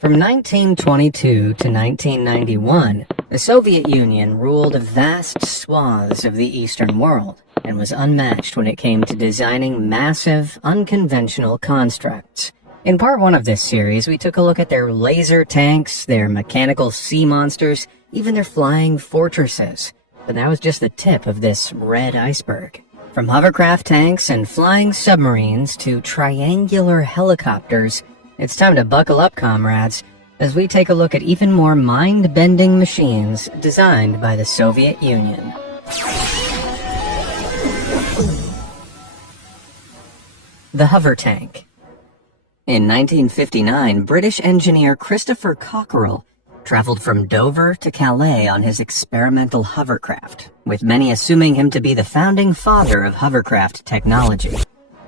From 1922 to 1991, the Soviet Union ruled vast swaths of the Eastern world and was unmatched when it came to designing massive, unconventional constructs. In part 1 of this series, we took a look at their laser tanks, their mechanical sea monsters, even their flying fortresses. But that was just the tip of this red iceberg. From hovercraft tanks and flying submarines to triangular helicopters, it's time to buckle up, comrades, as we take a look at even more mind-bending machines designed by the Soviet Union. The hover tank. In 1959, British engineer Christopher Cockerell traveled from Dover to Calais on his experimental hovercraft, with many assuming him to be the founding father of hovercraft technology.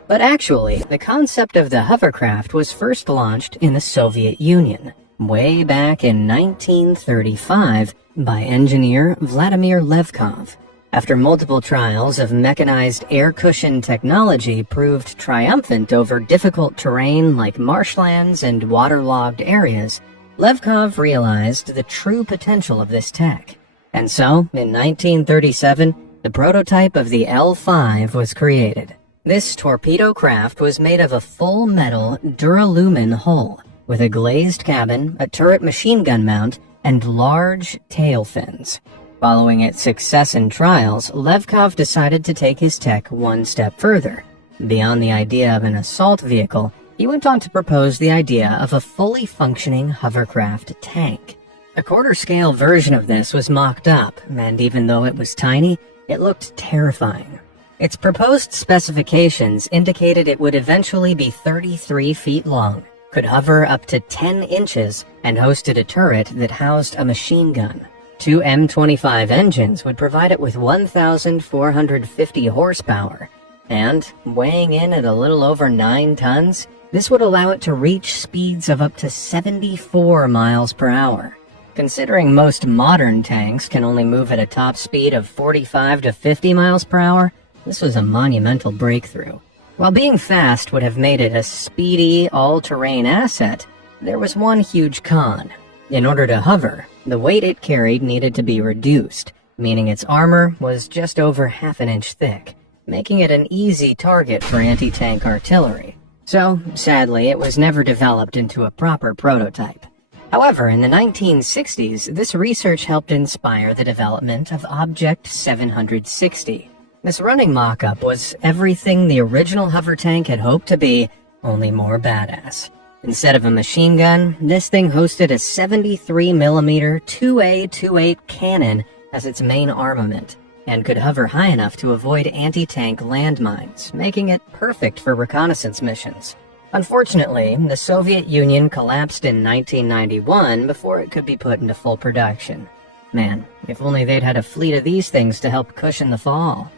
But actually, the concept of the hovercraft was first launched in the Soviet Union, way back in 1935, by engineer Vladimir Levkov. After multiple trials of mechanized air cushion technology proved triumphant over difficult terrain like marshlands and waterlogged areas, Levkov realized the true potential of this tech. And so, in 1937, the prototype of the L-5 was created. This torpedo craft was made of a full-metal duralumin hull, with a glazed cabin, a turret machine gun mount, and large tail fins. Following its success in trials, Levkov decided to take his tech one step further. Beyond the idea of an assault vehicle, he went on to propose the idea of a fully functioning hovercraft tank. A quarter-scale version of this was mocked up, and even though it was tiny, it looked terrifying. Its proposed specifications indicated it would eventually be 33 feet long, could hover up to 10 inches, and hosted a turret that housed a machine gun. 2 M25 engines would provide it with 1,450 horsepower, and, weighing in at a little over 9 tons, this would allow it to reach speeds of up to 74 miles per hour. Considering most modern tanks can only move at a top speed of 45 to 50 miles per hour, this was a monumental breakthrough. While being fast would have made it a speedy, all-terrain asset, there was one huge con. In order to hover, the weight it carried needed to be reduced, meaning its armor was just over half an inch thick, making it an easy target for anti-tank artillery. So, sadly, it was never developed into a proper prototype. However, in the 1960s, this research helped inspire the development of Object 760. This running mock-up was everything the original hover tank had hoped to be, only more badass. Instead of a machine gun, this thing hosted a 73mm 2A28 cannon as its main armament, and could hover high enough to avoid anti-tank landmines, making it perfect for reconnaissance missions. Unfortunately, the Soviet Union collapsed in 1991 before it could be put into full production. Man, if only they'd had a fleet of these things to help cushion the fall.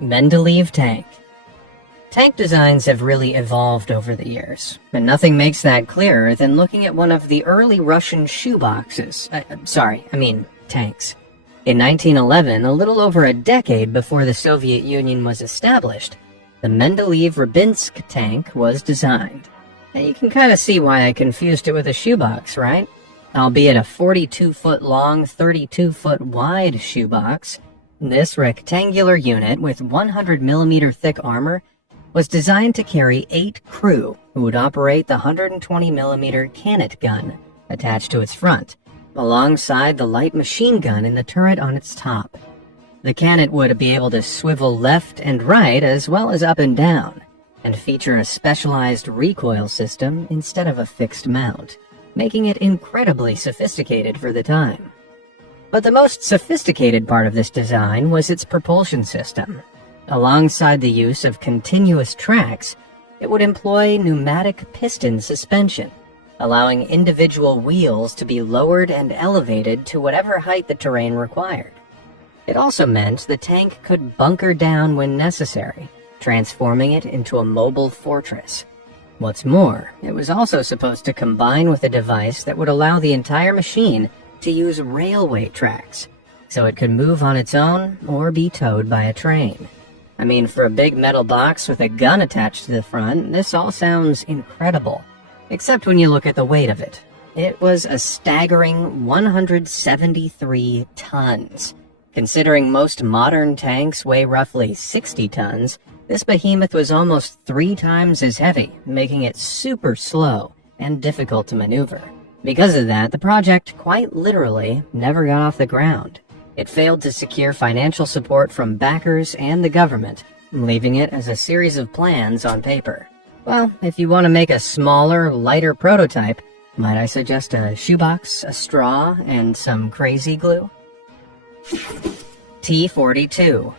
Mendeleev tank. Tank designs have really evolved over the years, and nothing makes that clearer than looking at one of the early Russian shoeboxes. Tanks. In 1911, a little over a decade before the Soviet Union was established, the Mendeleev-Rybinsk tank was designed. Now you can kind of see why I confused it with a shoebox, right? Albeit a 42-foot long, 32-foot wide shoebox, this rectangular unit with 100mm thick armor was designed to carry 8 crew who would operate the 120mm Kanet gun attached to its front, alongside the light machine gun in the turret on its top. The Kanet would be able to swivel left and right as well as up and down, and feature a specialized recoil system instead of a fixed mount, making it incredibly sophisticated for the time. But the most sophisticated part of this design was its propulsion system. Alongside the use of continuous tracks, it would employ pneumatic piston suspension, allowing individual wheels to be lowered and elevated to whatever height the terrain required. It also meant the tank could bunker down when necessary, transforming it into a mobile fortress. What's more, it was also supposed to combine with a device that would allow the entire machine to use railway tracks, so it could move on its own or be towed by a train. I mean, for a big metal box with a gun attached to the front, this all sounds incredible. Except when you look at the weight of it. It was a staggering 173 tons. Considering most modern tanks weigh roughly 60 tons, this behemoth was almost 3 times as heavy, making it super slow and difficult to maneuver. Because of that, the project quite literally never got off the ground. It failed to secure financial support from backers and the government, leaving it as a series of plans on paper. Well, if you want to make a smaller, lighter prototype, might I suggest a shoebox, a straw, and some crazy glue? T-42.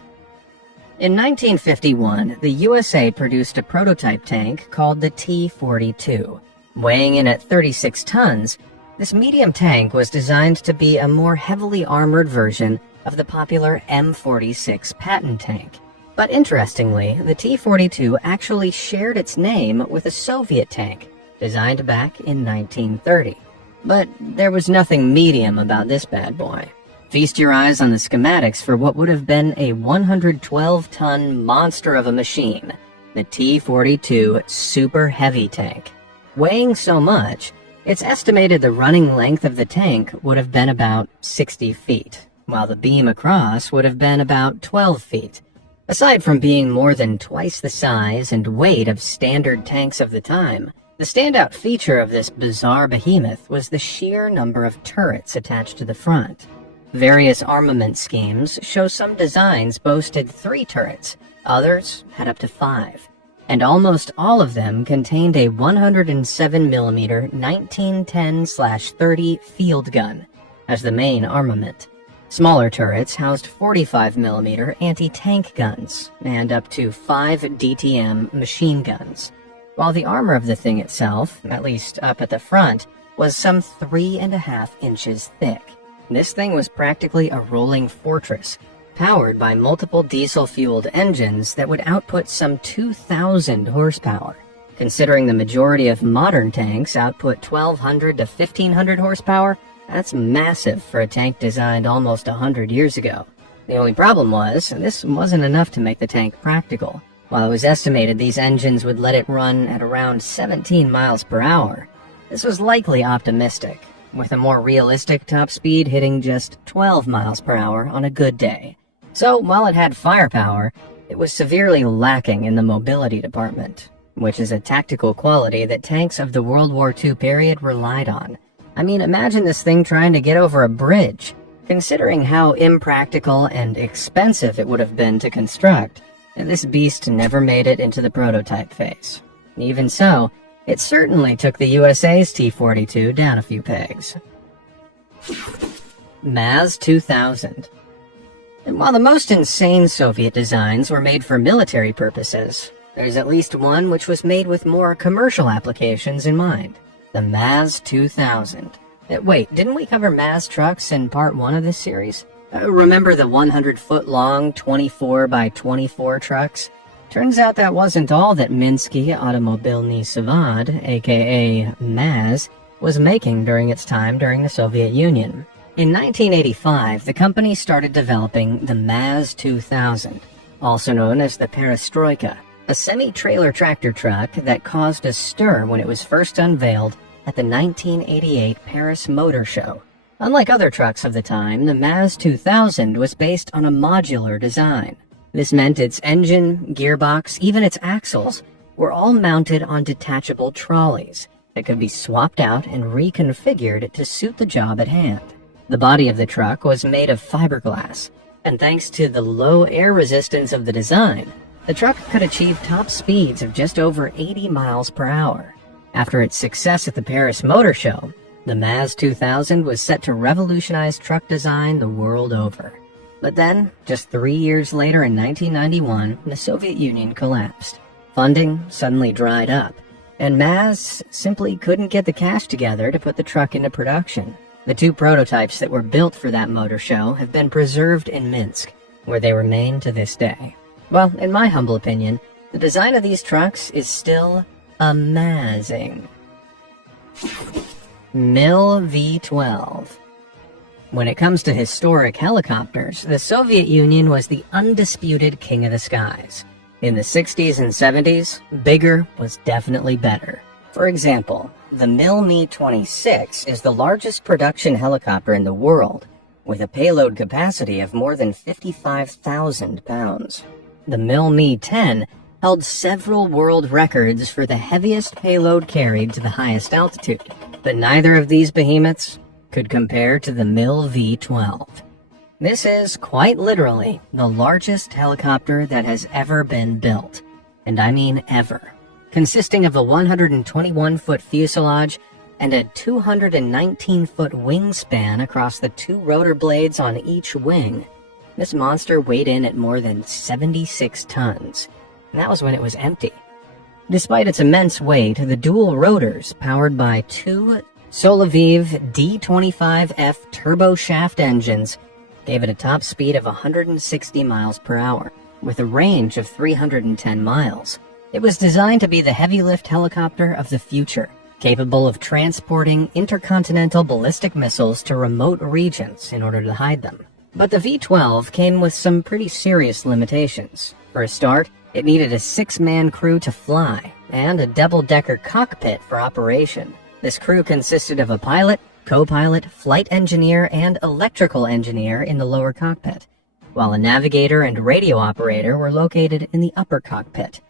In 1951, the USA produced a prototype tank called the T-42. Weighing in at 36 tons, this medium tank was designed to be a more heavily armored version of the popular M46 Patton tank. But interestingly, the T-42 actually shared its name with a Soviet tank, designed back in 1930. But there was nothing medium about this bad boy. Feast your eyes on the schematics for what would have been a 112-ton monster of a machine, the T-42 Super Heavy Tank. Weighing so much, it's estimated the running length of the tank would have been about 60 feet, while the beam across would have been about 12 feet. Aside from being more than twice the size and weight of standard tanks of the time, the standout feature of this bizarre behemoth was the sheer number of turrets attached to the front. Various armament schemes show some designs boasted 3 turrets, others had up to 5, and almost all of them contained a 107mm 1910/30 field gun as the main armament. Smaller turrets housed 45mm anti-tank guns and up to 5 DTM machine guns, while the armor of the thing itself, at least up at the front, was some 3.5 inches thick. This thing was practically a rolling fortress, powered by multiple diesel-fueled engines that would output some 2,000 horsepower. Considering the majority of modern tanks output 1,200 to 1,500 horsepower, that's massive for a tank designed almost 100 years ago. The only problem was, this wasn't enough to make the tank practical. While it was estimated these engines would let it run at around 17 miles per hour, this was likely optimistic, with a more realistic top speed hitting just 12 miles per hour on a good day. So, while it had firepower, it was severely lacking in the mobility department, which is a tactical quality that tanks of the World War II period relied on. I mean, imagine this thing trying to get over a bridge. Considering how impractical and expensive it would have been to construct, this beast never made it into the prototype phase. Even so, it certainly took the USA's T-42 down a few pegs. MAZ-2000. And while the most insane Soviet designs were made for military purposes, there's at least one which was made with more commercial applications in mind. The MAZ-2000. Wait, didn't we cover MAZ trucks in part 1 of this series? Remember the 100-foot-long 24 by 24 trucks? Turns out that wasn't all that Minsky Automobilny Zavod, aka MAZ, was making during its time during the Soviet Union. In 1985, the company started developing the MAZ-2000, also known as the Perestroika, a semi-trailer tractor truck that caused a stir when it was first unveiled at the 1988 Paris Motor Show. Unlike other trucks of the time, the MAZ-2000 was based on a modular design. This meant its engine, gearbox, even its axles, were all mounted on detachable trolleys that could be swapped out and reconfigured to suit the job at hand. The body of the truck was made of fiberglass, and thanks to the low air resistance of the design, the truck could achieve top speeds of just over 80 miles per hour. After its success at the Paris Motor Show, the MAZ-2000 was set to revolutionize truck design the world over. But then, just 3 years later in 1991, the Soviet Union collapsed. Funding suddenly dried up, and MAZ simply couldn't get the cash together to put the truck into production. The 2 prototypes that were built for that motor show have been preserved in Minsk, where they remain to this day. Well, in my humble opinion, the design of these trucks is still amazing. Mil V-12. When it comes to historic helicopters, the Soviet Union was the undisputed king of the skies. In the 60s and 70s, bigger was definitely better. For example, the MiL-Me-26 is the largest production helicopter in the world, with a payload capacity of more than 55,000 pounds. The MiL-Me-10 held several world records for the heaviest payload carried to the highest altitude, but neither of these behemoths could compare to the MiL-V-12. This is, quite literally, the largest helicopter that has ever been built, and I mean ever. Consisting of a 121-foot fuselage and a 219-foot wingspan across the two rotor blades on each wing, this monster weighed in at more than 76 tons. And that was when it was empty. Despite its immense weight, the dual rotors, powered by two Soloviev D25F turboshaft engines, gave it a top speed of 160 miles per hour, with a range of 310 miles. It was designed to be the heavy-lift helicopter of the future, capable of transporting intercontinental ballistic missiles to remote regions in order to hide them. But the V-12 came with some pretty serious limitations. For a start, it needed a 6-man crew to fly, and a double-decker cockpit for operation. This crew consisted of a pilot, co-pilot, flight engineer, and electrical engineer in the lower cockpit, while a navigator and radio operator were located in the upper cockpit,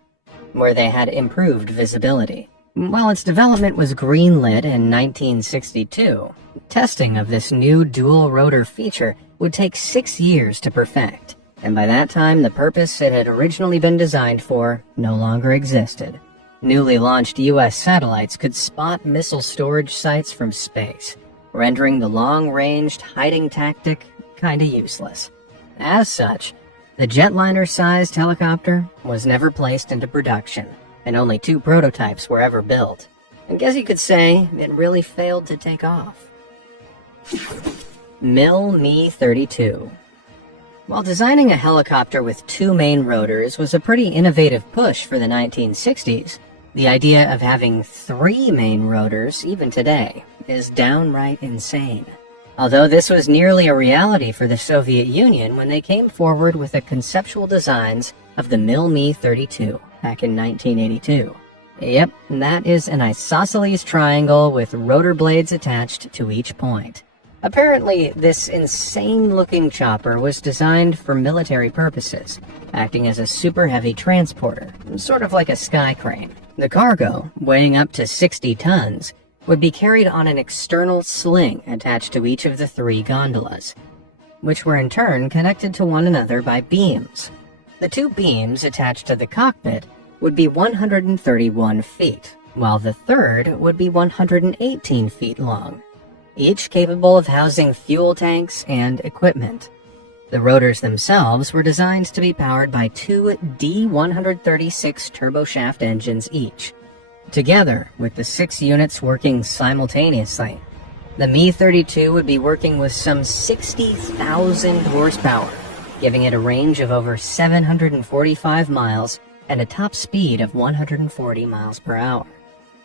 where they had improved visibility. While its development was greenlit in 1962, testing of this new dual-rotor feature would take 6 years to perfect, and by that time the purpose it had originally been designed for no longer existed. Newly launched U.S. satellites could spot missile storage sites from space, rendering the long-ranged hiding tactic kinda useless. As such, the jetliner-sized helicopter was never placed into production, and only 2 prototypes were ever built. I guess you could say it really failed to take off. MiL-Me-32. While designing a helicopter with 2 main rotors was a pretty innovative push for the 1960s, the idea of having 3 main rotors, even today, is downright insane. Although this was nearly a reality for the Soviet Union when they came forward with the conceptual designs of the MiL-Me-32 back in 1982. Yep, that is an isosceles triangle with rotor blades attached to each point. Apparently, this insane-looking chopper was designed for military purposes, acting as a super heavy transporter, sort of like a sky crane. The cargo, weighing up to 60 tons, would be carried on an external sling attached to each of the 3 gondolas, which were in turn connected to one another by beams. The 2 beams attached to the cockpit would be 131 feet, while the third would be 118 feet long, each capable of housing fuel tanks and equipment. The rotors themselves were designed to be powered by 2 D136 turboshaft engines each, together with the 6 units working simultaneously. The Me-32 would be working with some 60,000 horsepower, giving it a range of over 745 miles and a top speed of 140 miles per hour.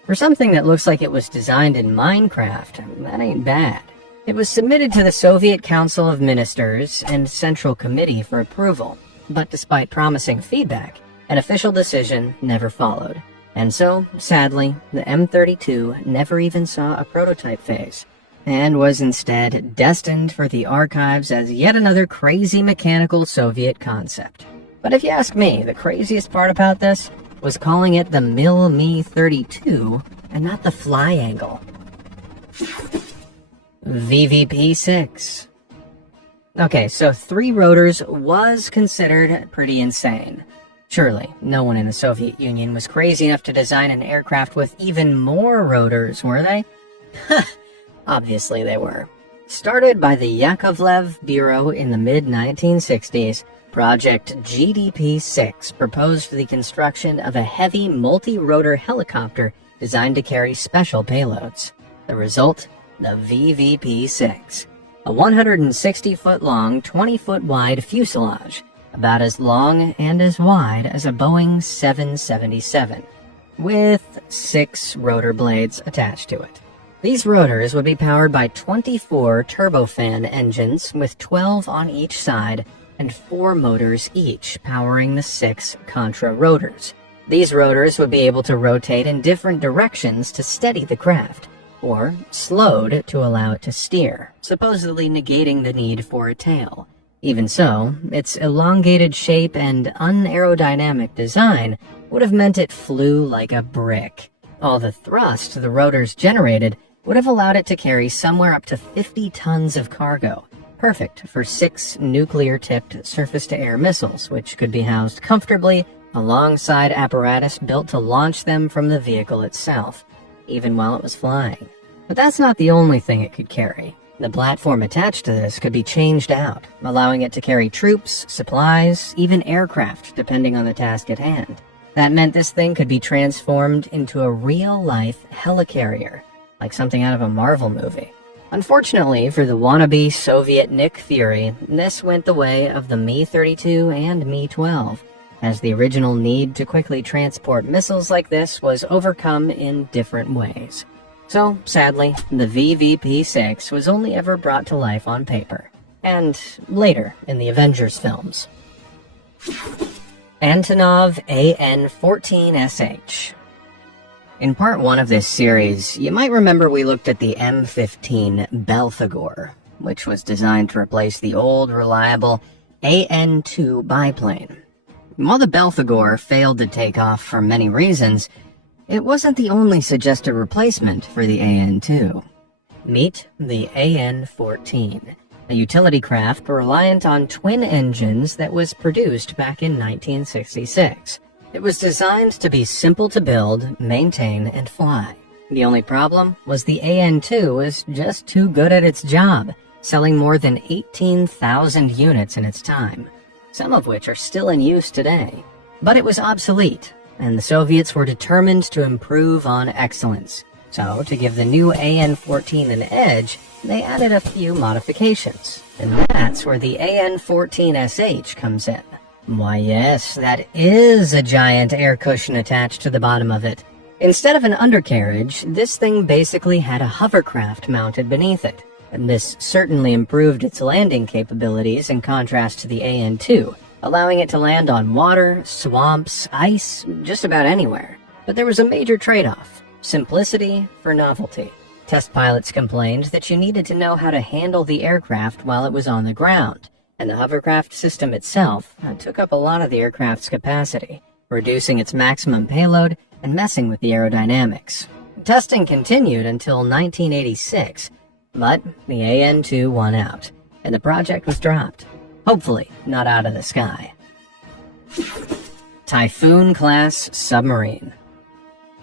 For something that looks like it was designed in Minecraft, that ain't bad. It was submitted to the Soviet Council of Ministers and Central Committee for approval, but despite promising feedback, an official decision never followed. And so, sadly, the M32 never even saw a prototype phase, and was instead destined for the archives as yet another crazy mechanical Soviet concept. But if you ask me, the craziest part about this was calling it the MiL-Me-32 and not the fly angle. VVP-6. Okay, so 3 rotors was considered pretty insane. Surely, no one in the Soviet Union was crazy enough to design an aircraft with even more rotors, were they? Obviously they were. Started by the Yakovlev Bureau in the mid-1960s, Project GDP-6 proposed the construction of a heavy multi-rotor helicopter designed to carry special payloads. The result? The VVP-6. A 160-foot-long, 20-foot-wide fuselage, about as long and as wide as a Boeing 777, with 6 rotor blades attached to it. These rotors would be powered by 24 turbofan engines with 12 on each side and 4 motors each powering the 6 contra rotors. These rotors would be able to rotate in different directions to steady the craft, or slowed to allow it to steer, supposedly negating the need for a tail. Even so, its elongated shape and unaerodynamic design would have meant it flew like a brick. All the thrust the rotors generated would have allowed it to carry somewhere up to 50 tons of cargo, perfect for 6 nuclear-tipped surface-to-air missiles, which could be housed comfortably alongside apparatus built to launch them from the vehicle itself, even while it was flying. But that's not the only thing it could carry. The platform attached to this could be changed out, allowing it to carry troops, supplies, even aircraft, depending on the task at hand. That meant this thing could be transformed into a real-life helicarrier, like something out of a Marvel movie. Unfortunately for the wannabe Soviet Nick Fury, this went the way of the Mi-32 and Mi-12, as the original need to quickly transport missiles like this was overcome in different ways. So, sadly, the VVP-6 was only ever brought to life on paper, and later in the Avengers films. Antonov AN-14SH. In part 1 of this series, you might remember we looked at the M15 Belphegor, which was designed to replace the old, reliable AN-2 biplane. While the Belphegor failed to take off for many reasons, it wasn't the only suggested replacement for the AN-2. Meet the AN-14, a utility craft reliant on twin engines that was produced back in 1966. It was designed to be simple to build, maintain, and fly. The only problem was the AN-2 was just too good at its job, selling more than 18,000 units in its time, some of which are still in use today. But it was obsolete, and the Soviets were determined to improve on excellence. So, to give the new AN-14 an edge, they added a few modifications, and that's where the AN-14SH comes in. Why yes, that is a giant air cushion attached to the bottom of it. Instead of an undercarriage, this thing basically had a hovercraft mounted beneath it, and this certainly improved its landing capabilities in contrast to the AN-2, allowing it to land on water, swamps, ice, just about anywhere. But there was a major trade-off: simplicity for novelty. Test pilots complained that you needed to know how to handle the aircraft while it was on the ground, and the hovercraft system itself took up a lot of the aircraft's capacity, reducing its maximum payload and messing with the aerodynamics. Testing continued until 1986, but the AN-2 won out, and the project was dropped. Hopefully not out of the sky. Typhoon-class submarine.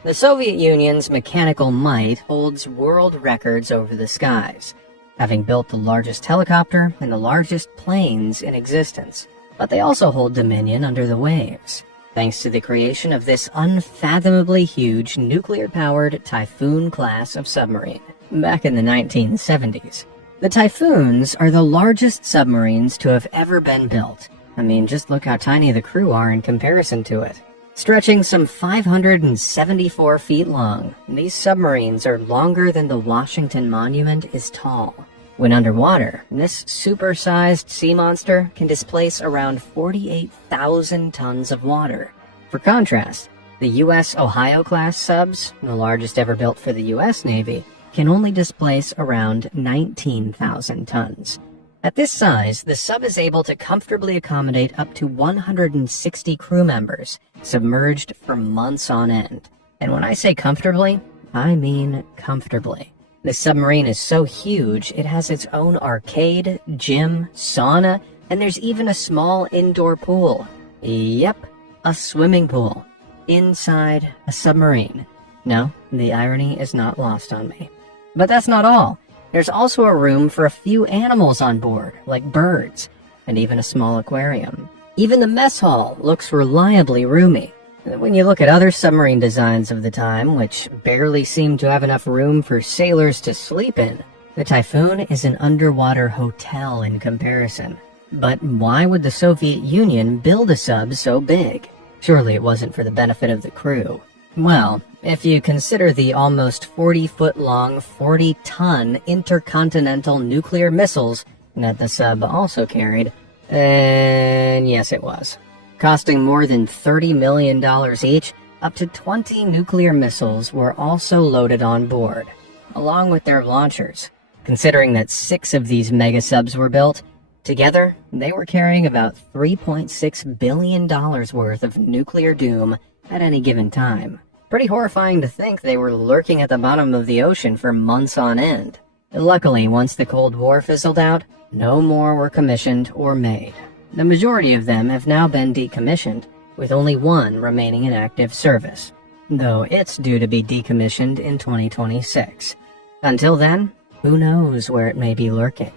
The Soviet Union's mechanical might holds world records over the skies, having built the largest helicopter and the largest planes in existence. But they also hold dominion under the waves, thanks to the creation of this unfathomably huge nuclear-powered Typhoon class of submarine back in the 1970s. The Typhoons are the largest submarines to have ever been built. I mean, just look how tiny the crew are in comparison to it. Stretching some 574 feet long, these submarines are longer than the Washington Monument is tall. When underwater, this super-sized sea monster can displace around 48,000 tons of water. For contrast, the U.S. Ohio-class subs, the largest ever built for the U.S. Navy, can only displace around 19,000 tons. At this size, the sub is able to comfortably accommodate up to 160 crew members, submerged for months on end. And when I say comfortably, I mean comfortably. This submarine is so huge, it has its own arcade, gym, sauna, and there's even a small indoor pool. Yep, a swimming pool. Inside a submarine. No, the irony is not lost on me. But that's not all. There's also a room for a few animals on board, like birds, and even a small aquarium. Even the mess hall looks reliably roomy. When you look at other submarine designs of the time, which barely seem to have enough room for sailors to sleep in, the Typhoon is an underwater hotel in comparison. But why would the Soviet Union build a sub so big? Surely it wasn't for the benefit of the crew. Well, if you consider the almost 40-foot-long, 40-ton intercontinental nuclear missiles that the sub also carried, then yes, it was. Costing more than $30 million each, up to 20 nuclear missiles were also loaded on board, along with their launchers. Considering that 6 of these megasubs were built, together they were carrying about $3.6 billion worth of nuclear doom at any given time. Pretty horrifying to think they were lurking at the bottom of the ocean for months on end. Luckily, once the Cold War fizzled out, no more were commissioned or made. The majority of them have now been decommissioned, with only one remaining in active service, though it's due to be decommissioned in 2026. Until then, who knows where it may be lurking.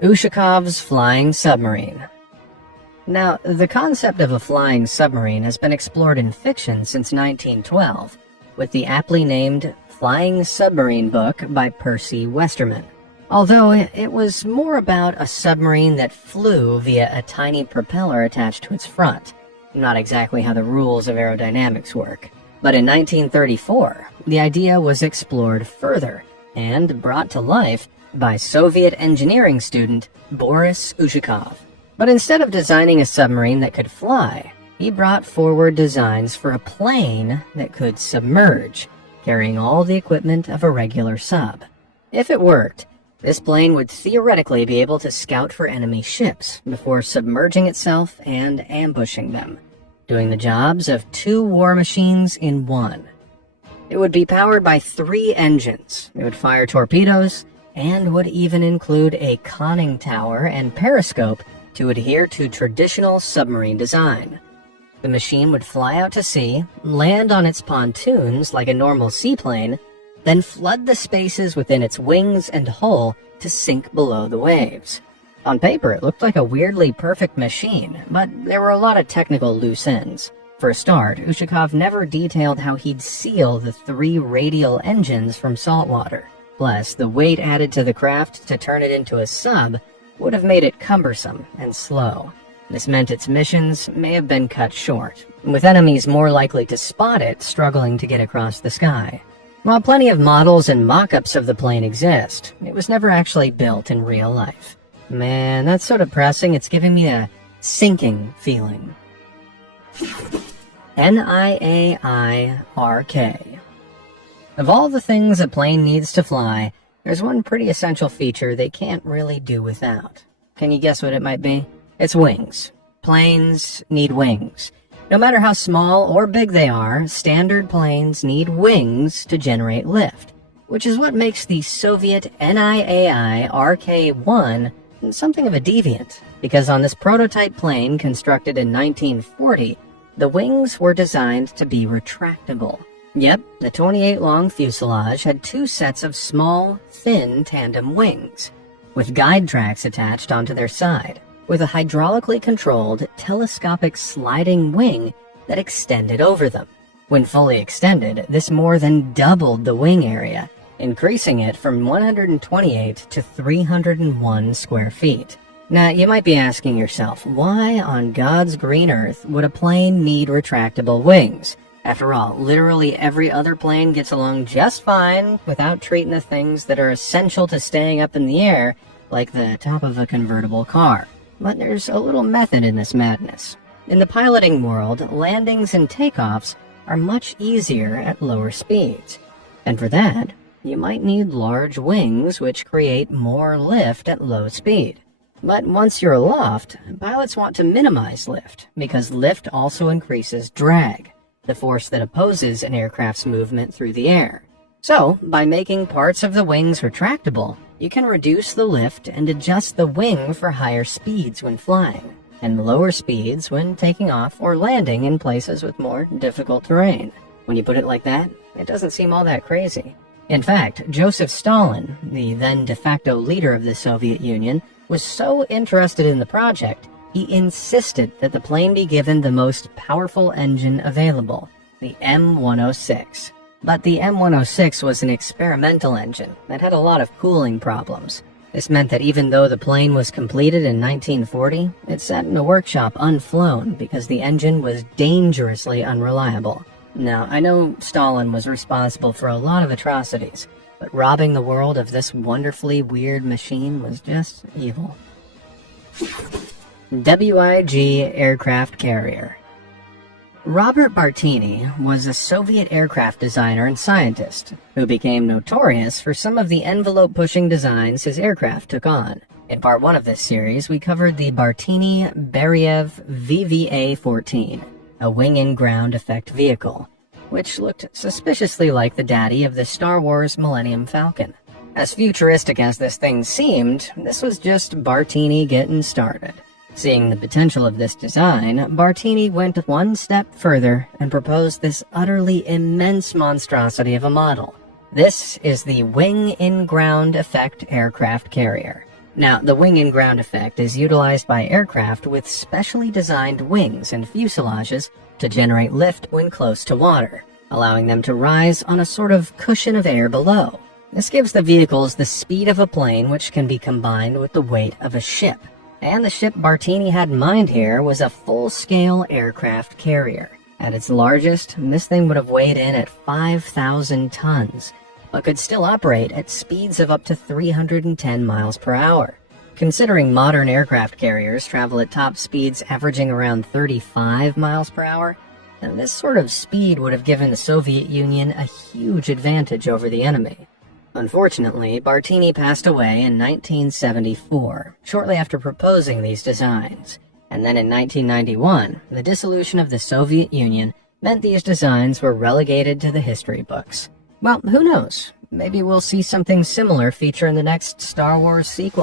Ushakov's flying submarine. Now, the concept of a flying submarine has been explored in fiction since 1912, with the aptly named Flying Submarine book by Percy Westerman. Although it was more about a submarine that flew via a tiny propeller attached to its front, not exactly how the rules of aerodynamics work. But in 1934, the idea was explored further and brought to life by Soviet engineering student Boris Ushakov. But instead of designing a submarine that could fly, he brought forward designs for a plane that could submerge, carrying all the equipment of a regular sub. If it worked, this plane would theoretically be able to scout for enemy ships before submerging itself and ambushing them, doing the jobs of 2 war machines in one. It would be powered by 3 engines. It would fire torpedoes and would even include a conning tower and periscope to adhere to traditional submarine design. The machine would fly out to sea, land on its pontoons like a normal seaplane, then flood the spaces within its wings and hull to sink below the waves. On paper, it looked like a weirdly perfect machine, but there were a lot of technical loose ends. For a start, Ushakov never detailed how he'd seal the 3 radial engines from saltwater. Plus, the weight added to the craft to turn it into a sub would have made it cumbersome and slow. This meant its missions may have been cut short, with enemies more likely to spot it struggling to get across the sky. While plenty of models and mock-ups of the plane exist, it was never actually built in real life. Man, that's so depressing, it's giving me a sinking feeling. NIAIRK. Of all the things a plane needs to fly, there's one pretty essential feature they can't really do without. Can you guess what it might be? It's wings. Planes need wings. No matter how small or big they are, standard planes need wings to generate lift, which is what makes the Soviet NIAI RK-1 something of a deviant, because on this prototype plane constructed in 1940, the wings were designed to be retractable. Yep, the 28-long fuselage had 2 sets of small, thin tandem wings, with guide tracks attached onto their side, with a hydraulically controlled, telescopic sliding wing that extended over them. When fully extended, this more than doubled the wing area, increasing it from 128 to 301 square feet. Now, you might be asking yourself, why on God's green earth would a plane need retractable wings? After all, literally every other plane gets along just fine without treating the things that are essential to staying up in the air like the top of a convertible car. But there's a little method in this madness. In the piloting world, landings and takeoffs are much easier at lower speeds. And for that, you might need large wings which create more lift at low speed. But once you're aloft, pilots want to minimize lift, because lift also increases drag, the force that opposes an aircraft's movement through the air. So, by making parts of the wings retractable, you can reduce the lift and adjust the wing for higher speeds when flying, and lower speeds when taking off or landing in places with more difficult terrain. When you put it like that, it doesn't seem all that crazy. In fact, Joseph Stalin, the then de facto leader of the Soviet Union, was so interested in the project, he insisted that the plane be given the most powerful engine available, the M106. But the M106 was an experimental engine that had a lot of cooling problems. This meant that even though the plane was completed in 1940, it sat in a workshop unflown because the engine was dangerously unreliable. Now, I know Stalin was responsible for a lot of atrocities, but robbing the world of this wonderfully weird machine was just evil. WIG aircraft carrier. Robert Bartini was a Soviet aircraft designer and scientist who became notorious for some of the envelope-pushing designs his aircraft took on. In part 1 of this series, we covered the Bartini-Beriev VVA-14, a wing-in-ground effect vehicle, which looked suspiciously like the daddy of the Star Wars Millennium Falcon. As futuristic as this thing seemed, this was just Bartini getting started. Seeing the potential of this design, Bartini went one step further and proposed this utterly immense monstrosity of a model. This is the wing-in-ground effect aircraft carrier. Now, the wing-in-ground effect is utilized by aircraft with specially designed wings and fuselages to generate lift when close to water, allowing them to rise on a sort of cushion of air below. This gives the vehicles the speed of a plane, which can be combined with the weight of a ship. And the ship Bartini had in mind here was a full-scale aircraft carrier. At its largest, this thing would have weighed in at 5,000 tons, but could still operate at speeds of up to 310 miles per hour. Considering modern aircraft carriers travel at top speeds averaging around 35 miles per hour, and this sort of speed would have given the Soviet Union a huge advantage over the enemy. Unfortunately, Bartini passed away in 1974, shortly after proposing these designs. And then in 1991, the dissolution of the Soviet Union meant these designs were relegated to the history books. Well, who knows? Maybe we'll see something similar feature in the next Star Wars sequel.